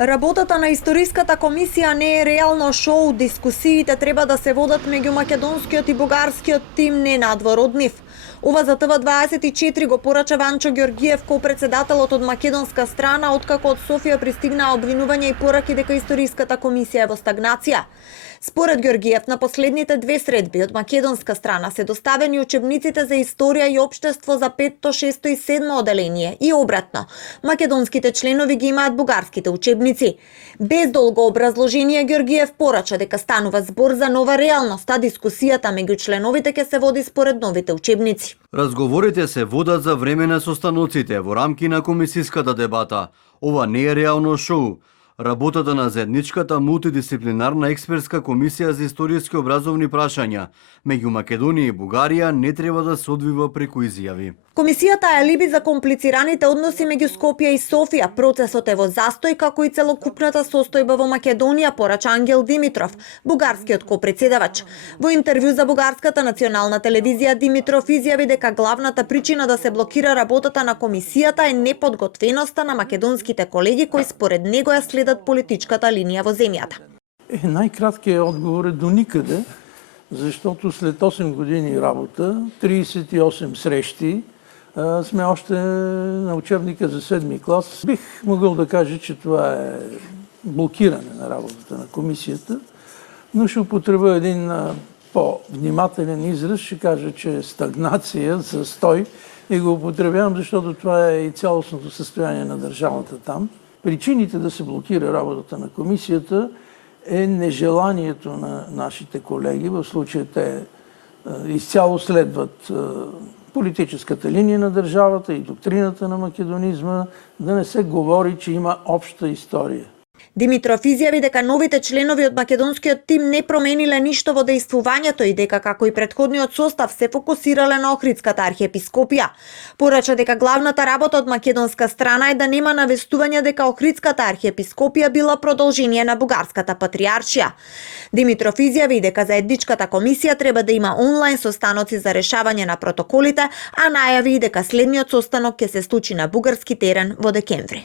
Работата на историската комисија не е реално шоу, дискусиите треба да се водат меѓу македонскиот и бугарскиот тим, не надвор од нив. Ова за ТВ24 го порача Ванчо Ѓорѓиев, ко-председателот од македонска страна, откако од Софија пристигнаа обвинувања и пораки дека историската комисија е во стагнација. Според Ѓорѓиев, на последните две средби од македонска страна се доставени учебниците за историја и општество за 5-то, 6-то и 7-то оделение и обратно. Македонските членови ги имаат бугарските учебници. Без долго образложение Ѓорѓиев порача дека станува збор за нова реалност, а дискусијата меѓу членовите ќе се води според новите учебници. Разговорите се водат за време на состаноците во рамки на комисиската дебата. Ова не е реално шоу. Работата на заедничката мултидисциплинарна експертска комисија за историски образовни прашања меѓу Македонија и Бугарија не треба да се одвива преку изјави. Комисијата е алиби за комплицираните односи меѓу Скопје и Софија. Процесот е во застој, како и целокупната состојба во Македонија, порача Ангел Димитров, бугарскиот копредседавач. Во интервју за бугарската национална телевизија Димитров изјави дека главната причина да се блокира работата на комисијата е неподготвеноста на македонските колеги кои според него ја следат политичката линија во земјата. Најкраткиот одговор е до никаде, заштото след 8 години работа, 38 срещи, сме още на учебника за 7-ми клас. Бих могъл да кажа, че това е блокиране на работата на комисията, но ще употребя един по-внимателен израз, ще кажа, че е стагнация, застой, и го употребявам, защото това е и цялостното състояние на държавата там. Причините да се блокира работата на комисията е нежеланието на нашите колеги, в случая те изцяло следват политическата линия на държавата и доктрината на македонизма, да не се говори, че има обща история. Димитров изјави дека новите членови од македонскиот тим не промениле ништо во дејствувањето и дека, како и претходниот состав, се фокусирале на Охридската архиепископија. Порача дека главната работа од македонска страна е да нема навестување дека Охридската архиепископија била продолжение на бугарската патриаршија. Димитров изјави дека заедничката комисија треба да има онлайн состаноци за решавање на протоколите, а најави дека следниот состанок ќе се случи на бугарски терен во декември.